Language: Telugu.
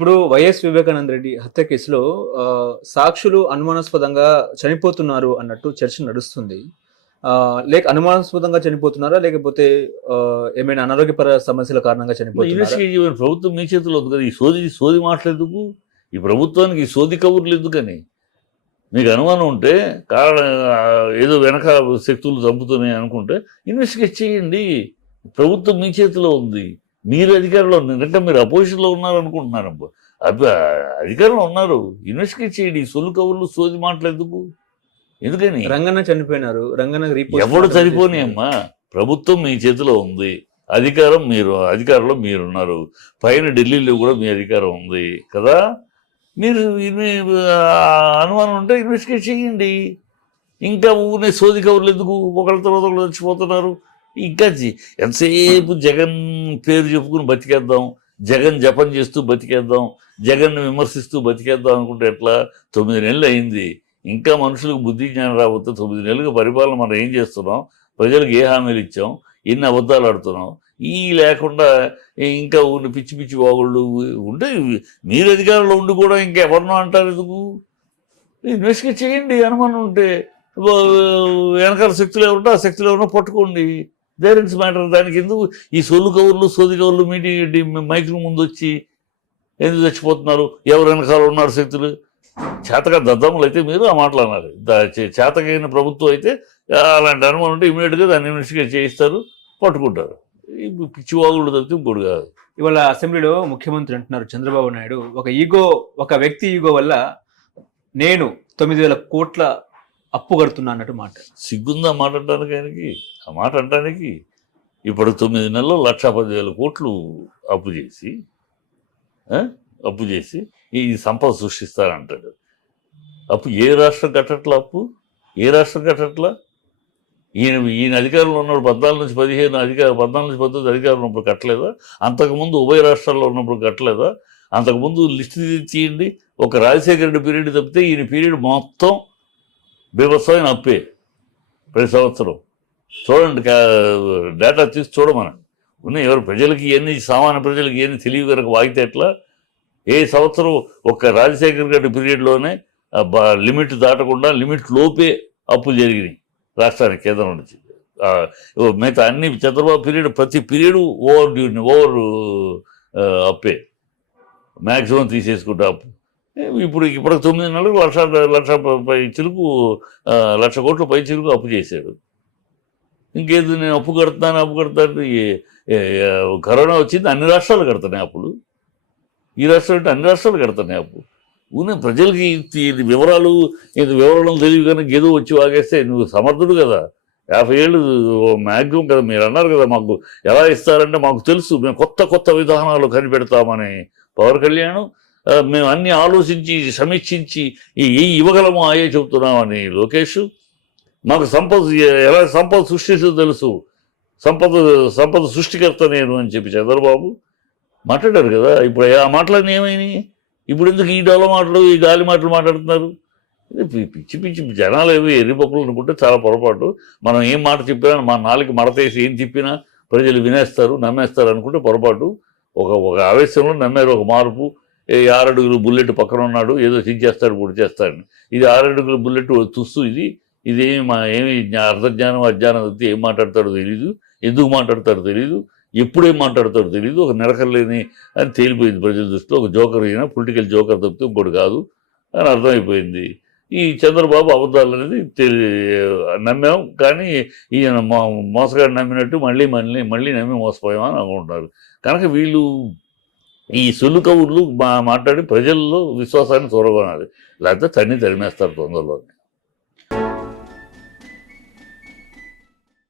ఇప్పుడు వైఎస్ వివేకానంద రెడ్డి హత్య కేసులో సాక్షులు అనుమానాస్పదంగా చనిపోతున్నారు అన్నట్టు చర్చ నడుస్తుంది. లేక అనుమానాస్పదంగా చనిపోతున్నారా? లేకపోతే ఏమైనా అనారోగ్యపర సమస్యల కారణంగా చనిపోతున్నారా? ఇన్వెస్టిగేషన్ ప్రభుత్వం మీ చేతిలో ఉంది కదా. ఈ సోది మాటలెందుకు? ఈ ప్రభుత్వానికి ఈ సోది కబుర్లు ఎందుకని? మీకు అనుమానం ఉంటే ఏదో వెనక శక్తులు చంపుతున్నాయి అనుకుంటే ఇన్వెస్టిగేట్ చేయండి. ప్రభుత్వం మీ చేతిలో ఉంది. మీరు అధికారంలో ఎందుకంటే మీరు అపోజిషన్లో ఉన్నారనుకుంటున్నారు. అధికారంలో ఉన్నారు. ఇన్వెస్టిగేట్ చేయండి. సొల్లు కబుర్లు సోది మాటలెందుకు? ఎందుకని? రంగన్న చనిపోయినారు. రంగన్న ఎవడు చనిపోని అమ్మా, ప్రభుత్వం మీ చేతిలో ఉంది. అధికారంలో మీరున్నారు. పైన ఢిల్లీలో కూడా మీ అధికారం ఉంది కదా. మీరు అనుమానం ఉంటే ఇన్వెస్టిగేట్ చేయండి. ఇంకా ఊరినే సోది కబుర్లు ఎందుకు? ఒకళ్ళ తర్వాత ఒకళ్ళు చచ్చిపోతున్నారు. ఇంకా ఎంతసేపు జగన్ పేరు చెప్పుకుని బతికేద్దాం, జగన్ జపం చేస్తూ బతికేద్దాం, జగన్ను విమర్శిస్తూ బతికేద్దాం అనుకుంటే ఎట్లా? 9 నెలలు అయింది. ఇంకా మనుషులకు బుద్ధి జ్ఞానం రాబోతే 9 నెలలుగా పరిపాలన మనం ఏం చేస్తున్నాం? ప్రజలకు ఏ హామీలు ఇచ్చాం? ఎన్ని అబద్ధాలు ఆడుతున్నాం? ఈ లేకుండా ఇంకా పిచ్చి పిచ్చి బాగుళ్ళు ఉంటే మీరు అధికారంలో ఉండి కూడా ఇంకా ఎవరినో అంటారు ఎందుకు? ఇన్వెస్టిగేట్ చేయండి. అనుమానం ఉంటే వెనకాల శక్తులు ఎవరుంటే ఆ శక్తులు ఎవరినో పట్టుకోండి. దేరెన్స్ మ్యాటర్. దానికి ఎందుకు ఈ సొల్లు కవర్లు సోది కవర్లు మైకుల ముందు వచ్చి ఎందుకు చచ్చిపోతున్నారు? ఎవరు వెనకాల ఉన్నారు శక్తులు? చేతగా దద్దమ్మలు అయితే మీరు ఆ మాటలు అన్నారు. చేతకైన ప్రభుత్వం అయితే అలాంటి అనుమానం ఉంటే ఇమీడియట్గా దాన్ని ఇన్వెస్టిగేట్ చేయిస్తారు, పట్టుకుంటారు. పిచ్చివాగుళ్ళు తప్పితే ఇంకోటి కాదు. ఇవాళ అసెంబ్లీలో ముఖ్యమంత్రి అంటున్నారు చంద్రబాబు నాయుడు, ఒక వ్యక్తి ఈగో వల్ల నేను 9,000 కోట్ల అప్పు కడుతున్నా అన్నట్టు మాట. సిగ్గుందా మాట అంటానికి? ఆయనకి ఆ మాట అంటానికి? ఇప్పుడు 9 నెలల్లో 1,10,000 కోట్లు అప్పు చేసి ఈ సంపద సృష్టిస్తారంటాడు. అప్పు ఏ రాష్ట్రం కట్టట్లా? ఏ రాష్ట్రం కట్టట్లా? ఈయన అధికారంలో ఉన్నప్పుడు 14 నుంచి 19 అధికారంలో ఉన్నప్పుడు కట్టలేదా? అంతకుముందు ఉభయ రాష్ట్రాల్లో ఉన్నప్పుడు కట్టలేదా? అంతకుముందు లిస్ట్ తీయండి. ఒక రాజశేఖర రెడ్డి పీరియడ్ తప్పితే ఈయన పీరియడ్ మొత్తం బీభత్సమైన అప్పే ప్రతి సంవత్సరం. చూడండి, డేటా తీసి చూడమనండి. ఉన్నాయి ఎవరు ప్రజలకి ఇవన్నీ, సామాన్య ప్రజలకి ఇవన్నీ తెలివి కనుక వాగితే ఎట్లా? ఏ సంవత్సరం ఒక్క రాజశేఖర రెడ్డి పీరియడ్లోనే లిమిట్ దాటకుండా లిమిట్ లోపే అప్పులు జరిగినాయి రాష్ట్రానికి కేంద్రం నుంచి. మిగతా అన్ని చంద్రబాబు పీరియడ్ ప్రతి పీరియడ్ ఓవర్ అప్పే మ్యాక్సిమం తీసేసుకుంటా అప్పు. ఇప్పుడు 9 నెలలకు లక్ష కోట్ల పై చిలుకు అప్పు చేశాడు. ఇంకేది నేను అప్పు కడతాను. కరోనా వచ్చింది, అన్ని రాష్ట్రాలు కడుతున్నాయి అప్పులు. ఈ రాష్ట్రం అంటే అన్ని రాష్ట్రాలు కడుతున్నాయి అప్పు. ప్రజలకి వివరాలు తెలియదు కానీ ఏదో వచ్చి వాగేస్తే నువ్వు సమర్థుడు కదా. 50 ఏళ్ళు మ్యాక్సిమం కదా. మీరు అన్నారు కదా మాకు ఎలా ఇస్తారంటే మాకు తెలుసు, మేము కొత్త విధానాలు కనిపెడతామని పవన్ కళ్యాణ్. మేము అన్ని ఆలోచించి సమీక్షించి ఇవ్వగలము ఆయే చెబుతున్నామని లోకేష్. మాకు ఎలా సంపద సృష్టించదో తెలుసు, సంపద సృష్టికర్త నేను అని చెప్పి చంద్రబాబు మాట్లాడారు కదా. ఇప్పుడు ఆ మాటలన్నీ ఏమైనాయి? ఇప్పుడు ఎందుకు ఈ డోల మాటలు, ఈ గాలి మాటలు మాట్లాడుతున్నారు? పిచ్చి జనాలు ఏవి ఎర్రిపప్పులు అనుకుంటే చాలా పొరపాటు. మనం ఏం మాట చెప్పినా, మా నాలుగు మడతేసి ఏం చెప్పినా ప్రజలు వినేస్తారు, నమ్మేస్తారు అనుకుంటే పొరపాటు. ఒక ఆవేశంలో నమ్మారు. ఒక మార్పు, 6 అడుగులు బుల్లెట్ పక్కన ఉన్నాడు, ఏదో చించేస్తాడు పొడి చేస్తాడని. ఇది 6 అడుగుల బుల్లెట్ తుస్సు. ఏమి అర్ధజ్ఞానం అజ్ఞానం తప్పితే ఏం మాట్లాడతాడో తెలీదు, ఎందుకు మాట్లాడతాడో తెలీదు, ఎప్పుడేం మాట్లాడతాడో తెలీదు. ఒక నిరకలేని అని తేలిపోయింది ప్రజల దృష్టిలో. ఒక జోకర్ అయినా పొలిటికల్ జోకర్ తప్పితే ఇంకోటి కాదు అని అర్థమైపోయింది. ఈ చంద్రబాబు అబద్ధాలు అనేది నమ్మాం, కానీ ఈయన మోసగాడు నమ్మినట్టు మళ్ళీ నమ్మి మోసపోయామని అనుకుంటున్నారు. కనుక వీళ్ళు ఈ సొల్లు కబుర్లు మాట్లాడి ప్రజల్లో విశ్వాసాన్ని చూరగొనాలి, లేకపోతే తరిమేస్తారు తొందరలోనే.